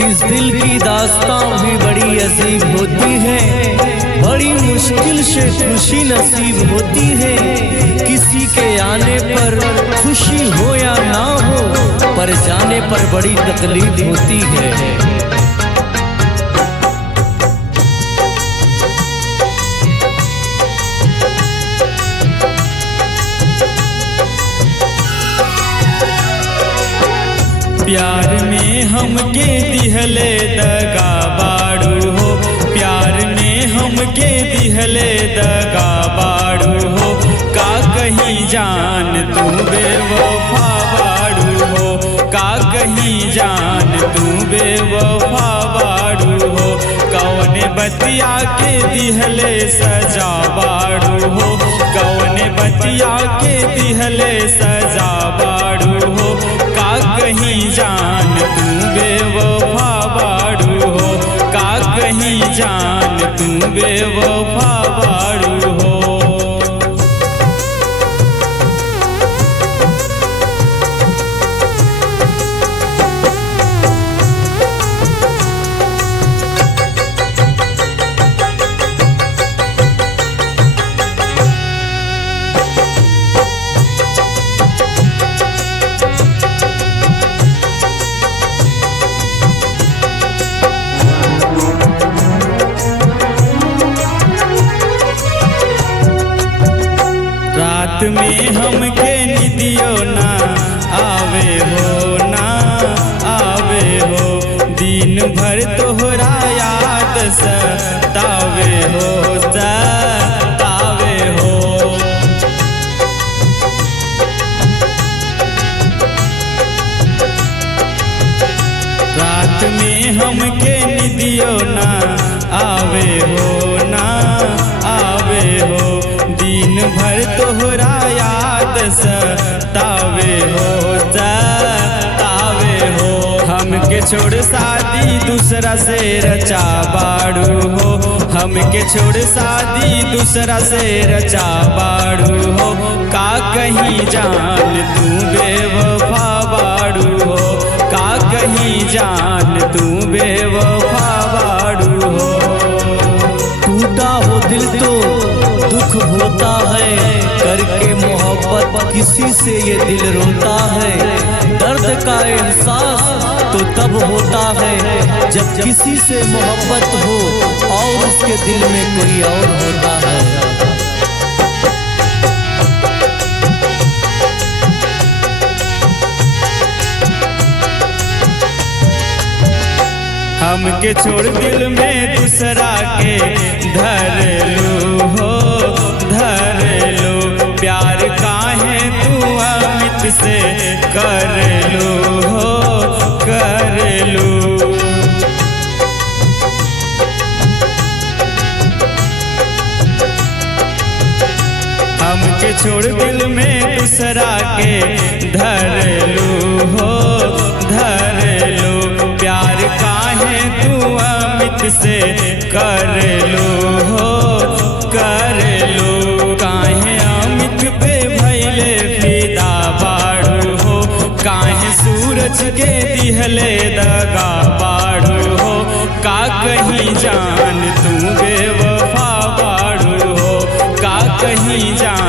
इस दिल की दास्तां भी बड़ी अजीब होती है, बड़ी मुश्किल से खुशी नसीब होती है। किसी के आने पर खुशी हो या ना हो, पर जाने पर बड़ी तकलीफ होती है। प्यार में हमके दिहले दगा बाड़ू हो, प्यार में हमके दिहले दगा बाड़ू हो। का कहीं जान तू बेवफा बाड़ू हो, का कहीं जान तू बेवफा बाड़ू हो। कौने बतिया के दिहले सजा बाड़ू हो, कौने बतिया के दिहले सजा बाड़ू हो। का कहीं जान तू बेवफा बाड़ू हो, का कहीं जान तू बेवफा बाड़ू हो। रात में हमके निदियो ना आवे हो, ना आवे हो। दिन भर तोहरा याद सतावे हो, सतावे हो। रात में हमके निदियो ना आवे हो, ना आवे हो। दिन भर तोहरा याद सतावे हो, सतावे हो। हमके छोड़ शादी दूसरा से रचा बाड़ू हो, हमके छोड़ शादी दूसरा से रचा बाड़ू हो। का कहीं जान तू बेवफा बाड़ू हो, का कहीं जान तू बेवफा बाड़ू हो। टूटा हो दिल तो दुख होता है, करके मोहब्बत किसी से ये दिल रोता है। दर्द का एहसास तो तब होता है जब किसी से मोहब्बत हो और उसके दिल में कोई और होता है। हमके छोड़ दिल में दूसरा के धर लो हो, धर लो। प्यार काहे तू अमित से कर लो हो, कर लो। हमके छोड़ दिल में दूसरा के धर लो हो, धर लो। प्यार काहे तू अमित से कर लो हो, कर लो। काहे अमित पे भइले फिदा बाड़ू हो, काहे सूरज के दिहले दगा बाड़ू हो। का कहीं जान तू बेवफा बाड़ू हो, का कहीं जान